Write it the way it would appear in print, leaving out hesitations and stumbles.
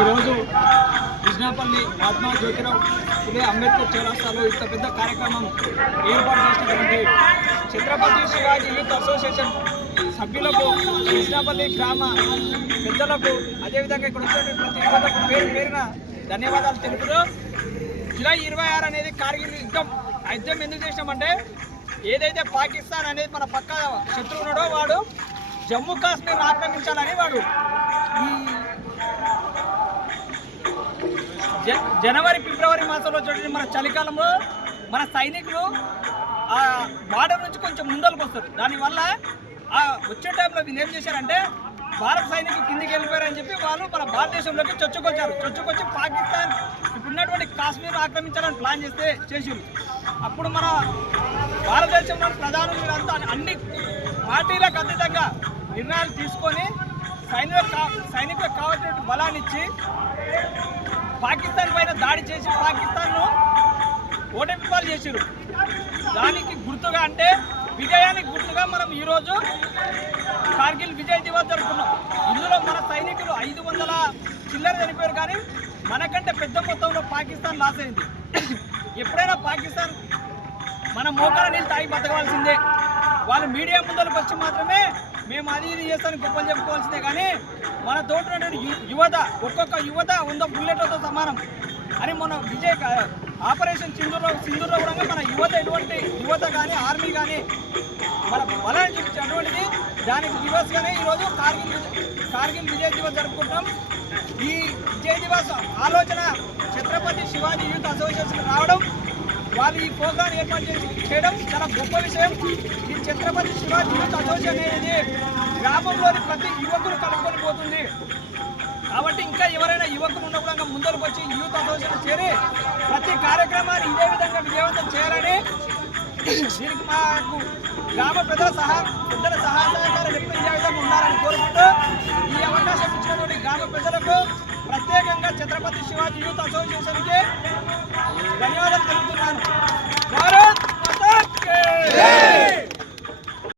ఈరోజు కృష్ణాపల్లి మహాత్మా జ్యోతిరావు ఫులే అంబేద్కర్ చౌరస్తాలో ఇంత పెద్ద కార్యక్రమం ఏర్పాటు చేసినటువంటి ఛత్రపతి శివాజీ యూత్ అసోసియేషన్ సభ్యులకు, కృష్ణాపల్లి గ్రామ పెద్దలకు, అదేవిధంగా ఇక్కడ వచ్చినటువంటి ప్రతి ఒక్కరికి పేరు పేరున ధన్యవాదాలు తెలుపుతూ, జూలై 26 అనేది కార్గిల్ యుద్ధం. ఆ యుద్ధం ఎందుకు చేసినామంటే, ఏదైతే పాకిస్తాన్ అనేది మన పక్క శత్రువు ఉన్నాడో వాడు జమ్మూ కాశ్మీర్ ఆక్రమించాలని వాడు ఈ జనవరి ఫిబ్రవరి మాసంలో చూడండి, మన చలికాలంలో మన సైనికులు ఆ బార్డర్ నుంచి కొంచెం ముందరకు వస్తారు. దానివల్ల ఆ వచ్చే టైంలో వీళ్ళు ఏం చేశారంటే, భారత సైనికులు కిందికి వెళ్ళిపోయారని చెప్పి వాళ్ళు మన భారతదేశంలోకి చొచ్చుకొచ్చి పాకిస్తాన్ ఇప్పుడున్నటువంటి కాశ్మీర్ ఆక్రమించాలని ప్లాన్ చేసింది. అప్పుడు మన భారతదేశంలోని ప్రధానులంతా అన్ని పార్టీలకు అతీతంగా నిర్ణయాలు తీసుకొని సైనికులకు కావాల్సిన బలాన్ని ఇచ్చి పాకిస్తాన్ పైన దాడి చేసి పాకిస్తాన్ను ఓటమి పాలు చేసారు. దానికి గుర్తుగా, అంటే విజయానికి గుర్తుగా మనం ఈరోజు కార్గిల్ విజయ్ దివస్ జరుపుకున్నాం. ఇందులో మన సైనికులు 500 చిల్లర చనిపోయారు, కానీ మనకంటే పెద్ద మొత్తంలో పాకిస్తాన్ లాస్ అయింది. ఎప్పుడైనా పాకిస్తాన్ మన మోకాల నీళ్ళు తాగి బతకవలసిందే. వాళ్ళు మీడియా ముందరకు వచ్చి మాత్రమే మేము అది ఇది చేస్తాను గొప్పలు చెప్పుకోవాల్సిందే, కానీ మన తోటి యువత, ఒక్కొక్క యువత 100 బుల్లెట్లతో సమానం అని మన ఆపరేషన్ సింధూర్లో కూడా మన యువత, ఎటువంటి యువత కానీ ఆర్మీ కానీ మన బలాన్ని చూపించి అటువంటిది దానికి దివస్గానే ఈరోజు కార్గిల్ విజయ్ దివస్ జరుపుకుంటాం. ఈ విజయ్ దివస్ ఆలోచన ఛత్రపతి శివాజీ యూత్ అసోసియేషన్ రావడం, వాళ్ళు ఈ ప్రోగ్రాం ఏర్పాటు చేయడం చాలా గొప్ప విషయం. ఈ ఛత్రపతి శివాజీ యూత్ అసోసియేషన్ అనేది గ్రామంలోని ప్రతి యువకులు కలుపుకొని పోతుంది. కాబట్టి ఇంకా ఎవరైనా యువకులు ఉన్నప్పుడు ముందరకు వచ్చి యూత్ అసోసియేషన్ చేరి ప్రతి కార్యక్రమాన్ని ఇదే విధంగా విజయవంతం చేయాలని, దీనికి మాకు గ్రామ పెద్దల సహాయ సహకారాలు ఎప్పుడు ఇదే విధంగా ఉండాలని కోరుకుంటూ, ఈ అవకాశం ఇచ్చినటువంటి గ్రామ పెద్దలకు ప్రత్యేకంగా ఛత్రపతి శివాజీ యూత్ అసోసియేషన్కి